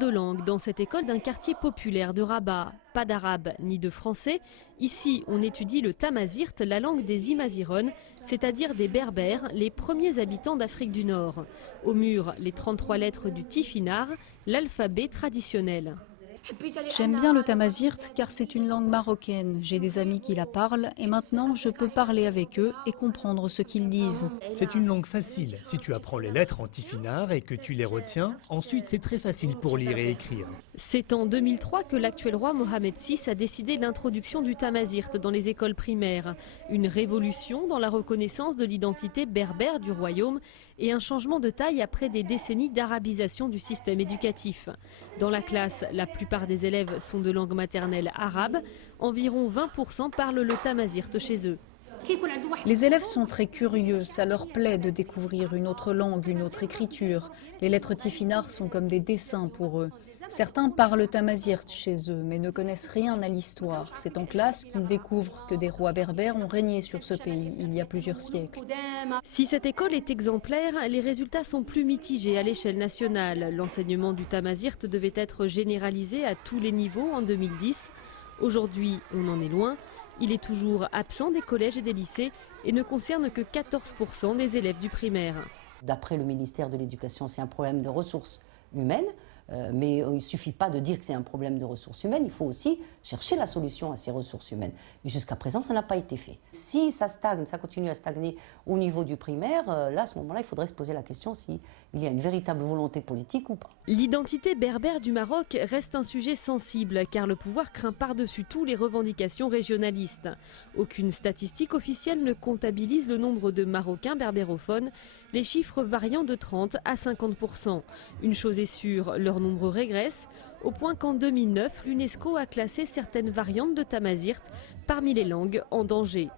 de langue dans cette école d'un quartier populaire de Rabat. Pas d'arabe ni de français. Ici, on étudie le tamazirt, la langue des Imazirones, c'est-à-dire des Berbères, les premiers habitants d'Afrique du Nord. Au mur, les 33 lettres du tifinagh, l'alphabet traditionnel. J'aime bien le tamazirt car c'est une langue marocaine. J'ai des amis qui la parlent et maintenant je peux parler avec eux et comprendre ce qu'ils disent. C'est une langue facile. Si tu apprends les lettres en tifinagh et que tu les retiens, ensuite c'est très facile pour lire et écrire. C'est en 2003 que l'actuel roi Mohamed VI a décidé l'introduction du tamazirt dans les écoles primaires. Une révolution dans la reconnaissance de l'identité berbère du royaume et un changement de taille après des décennies d'arabisation du système éducatif. Dans la classe, la plupart des élèves sont de langue maternelle arabe. Environ 20% parlent le tamazirt chez eux. Les élèves sont très curieux, ça leur plaît de découvrir une autre langue, une autre écriture. Les lettres tifinagh sont comme des dessins pour eux. Certains parlent tamazirt chez eux, mais ne connaissent rien à l'histoire. C'est en classe qu'ils découvrent que des rois berbères ont régné sur ce pays il y a plusieurs siècles. Si cette école est exemplaire, les résultats sont plus mitigés à l'échelle nationale. L'enseignement du tamazirt devait être généralisé à tous les niveaux en 2010. Aujourd'hui, on en est loin. Il est toujours absent des collèges et des lycées et ne concerne que 14% des élèves du primaire. D'après le ministère de l'Éducation, c'est un problème de ressources humaines. Mais il ne suffit pas de dire que c'est un problème de ressources humaines, il faut aussi chercher la solution à ces ressources humaines. Et jusqu'à présent, ça n'a pas été fait. Si ça stagne, ça continue à stagner au niveau du primaire, là, à ce moment-là, il faudrait se poser la question s'il y a une véritable volonté politique ou pas. L'identité berbère du Maroc reste un sujet sensible, car le pouvoir craint par-dessus tout les revendications régionalistes. Aucune statistique officielle ne comptabilise le nombre de Marocains berbérophones, les chiffres variant de 30 à 50%. Une chose est sûre, leur nombre régresse, au point qu'en 2009, l'UNESCO a classé certaines variantes de tamazirt parmi les langues en danger.